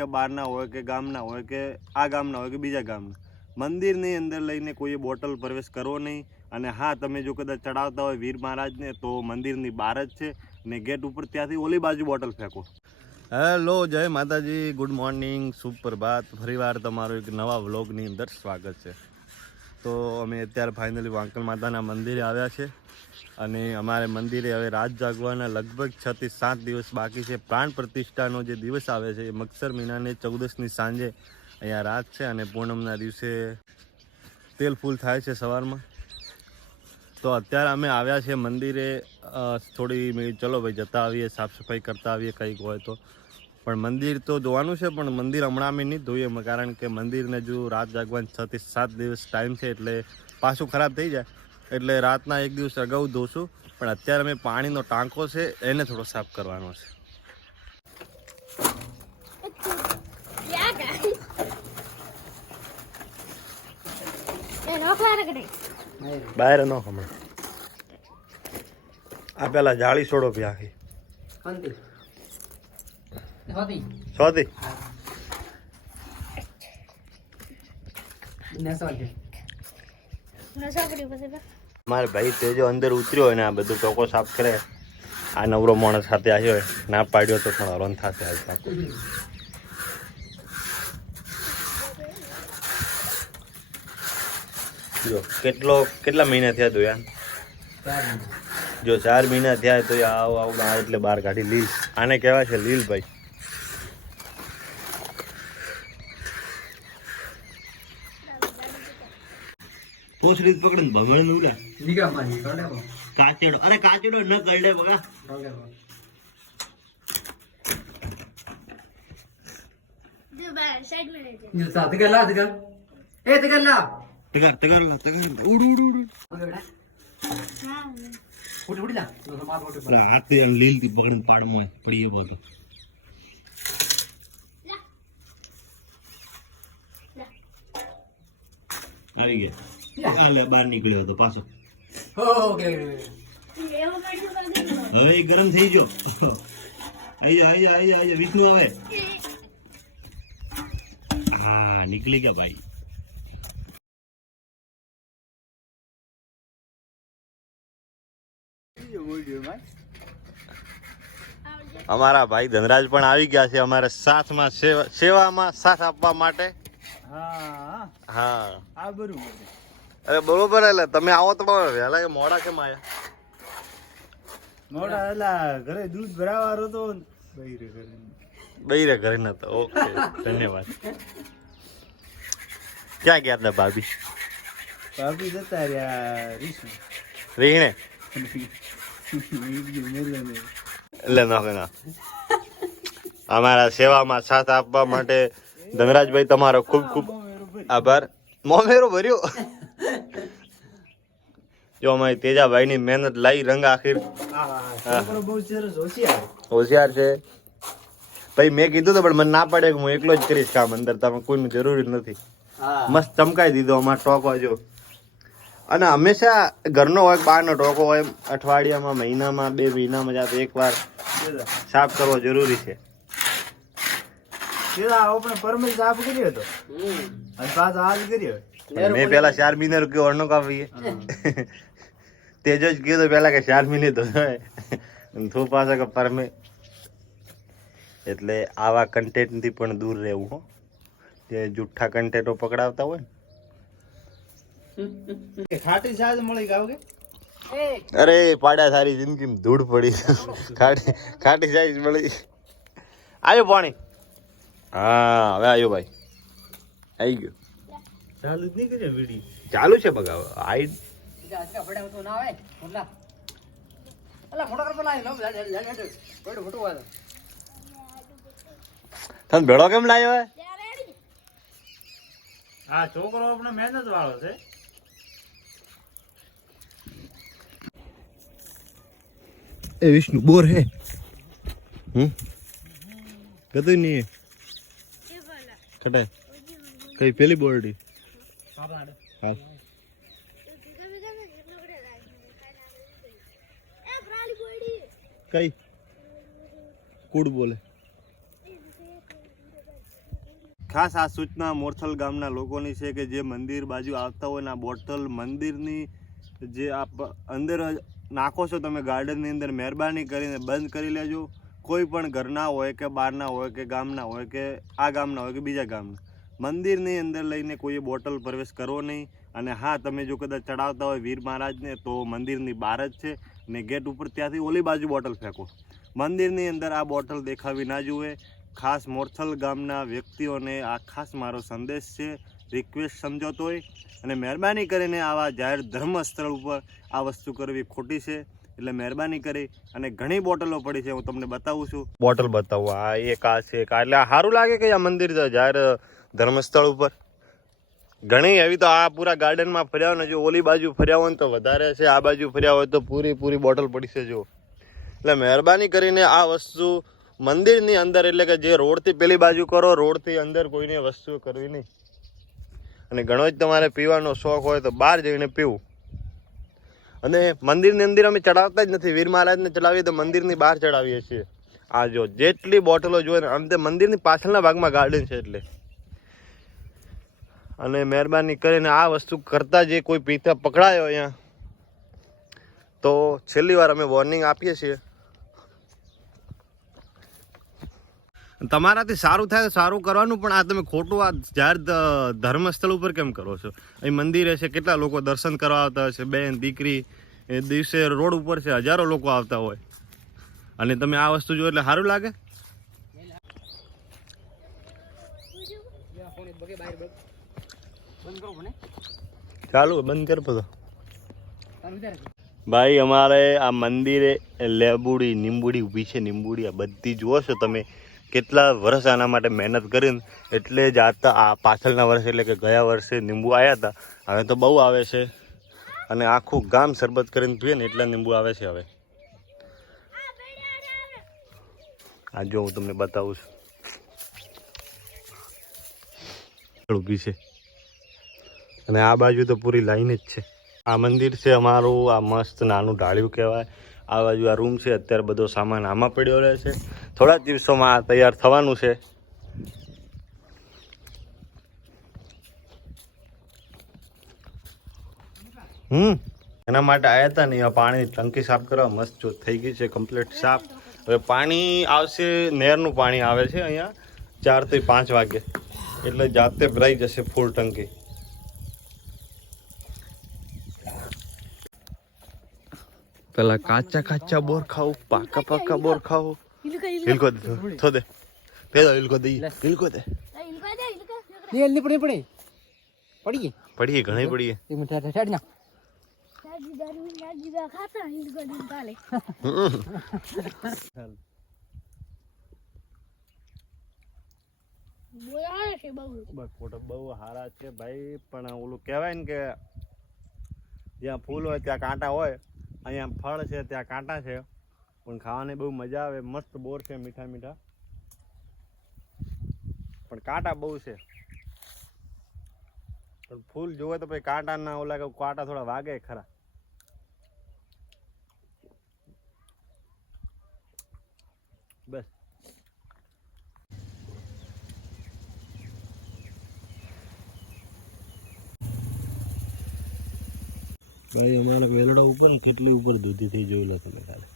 કે બહારના હોય કે ગામના હોય કે આ ગામના હોય કે બીજા ગામના. મંદિરની અંદર લઈને કોઈએ બોટલ પ્રવેશ કરવો નહીં અને હા, તમે જો કદાચ ચડાવતા હોય વીર મહારાજને, તો મંદિરની બહાર જ છે ને ગેટ ઉપર ત્યાંથી ઓલી બાજુ બોટલ ફેંકો. હેલો, જય માતાજી, ગુડ મોર્નિંગ, સુપ્રભાત. ફરીવાર તમારું એક નવા વ્લોગની અંદર સ્વાગત છે. તો અમે અત્યારે ફાઇનલી વાંકલ માતાના મંદિરે આવ્યા છે. અને અમારે મંદિરે હવે રાત જાગવાના લગભગ છ થી સાત દિવસ બાકી છે. પ્રાણ પ્રતિષ્ઠાનો જે દિવસ આવે છે એ મગસર મહિનાને ચૌદસની સાંજે અહીંયા રાત છે અને પૂનમના દિવસે તેલ ફૂલ થાય છે સવારમાં. તો અત્યારે અમે આવ્યા છે મંદિરે. થોડી ચલો ભાઈ જતા આવીએ, સાફ સફાઈ કરતા આવીએ કંઈક હોય તો. પણ મંદિર તો ધોવાનું છે, પણ મંદિર હમણાં અમે નહીં ધોઈએ કારણ કે મંદિરને જો રાત જાગવાની છ થી સાત દિવસ ટાઈમ છે, એટલે પાછું ખરાબ થઈ જાય. એટલે રાતના એક દિવસ અગાઉ ધોશું, પણ અત્યારે અમે પાણીનો ટાંકો છે, એને થોડો સાફ કરવાનો છે. બહાર ન હમણાં. આ પેલા જાળી છોડો પી બા. મારે ભાઈ તેજો અંદર ઉતર્યો હોય ને આ બધું ટોકો સાફ કરે આ નવરો માણસ સાથે આવ્યો હોય ના પાડ્યો તો પણ હરણ થશે આજ. જો કેટલો કેટલા મહિના થયા તો યાર? જો ચાર મહિના થયા તો આવું આવું આવ એટલે બહાર કાઢી લીલ. આને કહેવાય છે લીલ ભાઈ પોસડી પકડીને ભગવાન ઉડે નીકળો મારી રોડે બો. કાચેડો અરે કાચેડો ન કરડે બગા રોડે બો. જો બા સાઈડમાં રહેજે. ઈ સા તગર લા તગર એ તગર લા તગાર તગાર તગાર ઉડ ઉડ ઉડ ઓકે બેટા હા ઉડી. ઉડી લા તો માર મોટે પર પેલા હાથે આમ લીલથી પકડીને પાડમાં પડી એ બધો. આવી ગયા. આ લે બહાર નીકળ્યો હતો પાછો. હવે ગરમ થઈ ગયો આઈ જા આઈ જા આઈ જા આઈ જા વિષ્ણુ આવે હા નીકળી ગયા ભાઈ અમારા ભાઈ ધનરાજ પણ આવી ગયા છે અમારા સાથમાં સેવામાં સાથ આપવા માટે. હા. હા. આ બરોબર અરે બરોબર એટલે તમે આવો તો વહેલા કે મોડા કેમ આયા? મોડા એટલે ઘરે દૂધ ભરાવાનો તો બૈરે ઘરે. બૈરે ઘરે નતો. ઓકે ધન્યવાદ. ક્યાં ગયા હતા ભાભી? ભાભી જતા રહ્યા રીશું રીણે? એટલે ના ના. અમારા સેવામાં સાથ આપવા માટે ધનરાજભાઈ તમારો ખૂબ ખૂબ આભાર. મોમેરો ભર્યો? જો અમારી તેજાભાઈની મહેનત લાઈ રંગ આખીર છોકરો બહુ સરસ હોશિયાર. હોશિયાર છે. ભાઈ મેં કીધું તો પણ મને ના પડે કે હું એકલો જ કરીશ કામ અંદર. તમે કોઈ જરૂરી નથી. મસ્ત ચમકાઈ દીધો અમારો ટોકો જો અને હંમેશા ઘરનો હોય બહારનો ટોકો હોય અઠવાડિયામાં મહિનામાં બે મહિનામાં જાતે એકવાર સાફ કરવો જરૂરી છે. પેલા આપણે પરમેશ સાફ કર્યો હતો અને પાછો આજ કર્યો મેં પેલા ચાર મહિના રૂપિયા અર્ણો કાપીએ. તેજો જ કીધું પેલા કે મહિને તો તું પાસે કે પરમે. એટલે આવા કન્ટેન્ટથી પણ દૂર રહેવું હો. જે જુઠ્ઠા કન્ટેન્ટો પકડાવતા હોય ને. ખાટી છાજ મળી ગાવ કે? અરે પાડ્યા સારી જિંદગીમાં ધૂળ પડી. ખાટી ખાટી સાઈઝ મળી આવ્યો પાણી. હા હવે આવ્યો ભાઈ. આવી ગયો. ચાલુ જ નહીં કરે વીડી ચાલુ છે બગાવ. આઈ આજકા પડે તો ના આવે મોટલા અલા મોટો કર પેલા લો લે લે લે પડો મોટો વાળો તમે ભેળો કેમ લાવ્યો હે? આ છોકરો આપણે મહેનત વાળો છે. એ વિષ્ણુ બોર હે? હમ? કતું નહીં. કટે કઈ પેલી બોરડી? બાબા હાલ ગમે ગમે એટલું વડે રાખી. કાંઈ ના આવે. એ ભરાલી બોયડી. કઈ? કુડ બોલે. ખાસ આ સૂચના મોરથલ ગામના લોકોની છે કે જે મંદિર બાજુ આવતા હોય ને આ બોટલ મંદિરની જે આપ અંદર નાખો છો તમે ગાર્ડનની અંદર મહેરબાની કરીને બંધ કરી લેજો. કોઈ પણ ઘરના હોય કે બહારના હોય કે ગામના હોય કે આ ગામના હોય કે બીજા ગામના મંદિરની અંદર લઈને કોઈએ બોટલ પ્રવેશ કરવો નહીં. અને હા, તમે જો કદાચ ચડાવતા હોય વીર મહારાજને, તો મંદિરની બહાર જ છે. ને ગેટ ઉપર ત્યાંથી ઓલી બાજુ બોટલ ફેંકો. મંદિરની અંદર આ બોટલ દેખાવી ના જુએ. ખાસ મોરથલ ગામના વ્યક્તિઓને આ ખાસ મારો સંદેશ છે. રિક્વેસ્ટ સમજોતો હોય અને મહેરબાની કરીને આવા જાહેર ધર્મ સ્થળ ઉપર આ વસ્તુ કરવી ખોટી છે. એટલે મહેરબાની કરી અને ઘણી બોટલો પડી છે, હું તમને બતાવું છું. બોટલ બતાવું. આ એક આ છે એક આ. એટલે સારું લાગે કે આ મંદિર જાહેર ધર્મસ્થળ ઉપર? ઘણી એવી તો આ પૂરા ગાર્ડનમાં ફર્યા હોય ને, જો ઓલી બાજુ ફર્યા હોય તો વધારે છે, આ બાજુ ફર્યા હોય તો પૂરી પૂરી બોટલ પડી છે, જો. એટલે મહેરબાની કરીને આ વસ્તુ મંદિરની અંદર, એટલે કે જે રોડથી પેલી બાજુ કરો, રોડથી અંદર કોઈને વસ્તુ કરવી નહીં. અને ઘણો જ તમારે પીવાનો શોખ હોય તો બહાર જઈને પીવું. અને મંદિરની અંદર અમે ચડાવતા જ નથી. વીર મહારાજને ચડાવીએ તો મંદિરની બહાર ચડાવીએ છીએ. આ જો જેટલી બોટલો જોઈએ આમ તે મંદિરની પાછળના ભાગમાં ગાર્ડન છે એટલે. અને મહેરબાની કરીને આ વસ્તુ કરતા જે કોઈ પીતા પકડાયો અહીંયા. તો છેલ્લી વાર અમે વોર્નિંગ આપીએ છીએ. તમારાથી સારું થાય તો સારું કરવાનું, પણ આ તમે ખોટું આ જાહેર ધર્મસ્થળ ઉપર કેમ કરો છો? અહીં મંદિરે છે, કેટલા લોકો દર્શન કરવા આવતા હોય છે, બેન, દીકરી, એ દિવસે રોડ ઉપર છે, હજારો લોકો આવતા હોય. અને તમે આ વસ્તુ જો એટલે સારું લાગે? ચાલુ બંધ કર પછી. ભાઈ અમારે આ મંદિરે લેબુડી નીંબુડી ઊભી છે નીંબુડી. આ બધી જુઓ છો તમે કેટલા વર્ષ આના માટે મહેનત કરીને એટલે જ આતા આ પાછળના વર્ષે એટલે કે ગયા વર્ષે લીંબુ આવ્યા હતા. હવે તો બહુ આવે છે. અને આખું ગામ શરબત કરીને પીએ ને એટલા લીંબુ આવે છે હવે. આ જો હું તમને બતાવું છું. ઊભી છે. અને આ બાજુ તો પૂરી લાઈન જ છે. આ મંદિર છે અમારું, આ મસ્ત નાનું ઢાળ્યું કહેવાય. આ બાજુ આ રૂમ છે, અત્યારે બધો સામાન આમાં પડ્યો રહે છે. થોડા જ દિવસોમાં આ તૈયાર થવાનું છે. હમ. એના માટે આવ્યા હતા ને પાણીની ટંકી સાફ કરવા. મસ્ત જો થઈ ગઈ છે કમ્પ્લીટ સાફ. હવે પાણી આવશે નહેરનું પાણી આવે છે અહીંયા, ચારથી પાંચ વાગે. એટલે જાતે ભરાઈ જશે ફૂલ ટંકી. પેલા કાચા કાચા બોર ખાવું પાકા પાકા બોર ખાવું હિલકો દે થો દે પેલો હિલકો દે હિલકો દે. ની એલની પડી પડી પડી. ગઈ પડીએ ઘણી પડી એક મિનિટ હેઠ ના બહુ સારા છે ભાઈ પણ ઓલું કહેવાય ને કે જ્યાં ફૂલ હોય ત્યાં કાંટા હોય અહીંયા ફળ છે, ત્યાં કાંટા છે, પણ ખાવાની બહુ મજા આવે, મસ્ત બોર છે, મીઠા મીઠા. પણ કાંટા બહુ છે. પણ ફૂલ જોવે તો પછી કાંટા ના ઓલા કે કાંટા થોડા વાગે ખરા. બસ. ભાઈ અમારા વેલડા ઉપર કેટલી ઉપર દૂધી થઈ જોયેલા તમે કાલે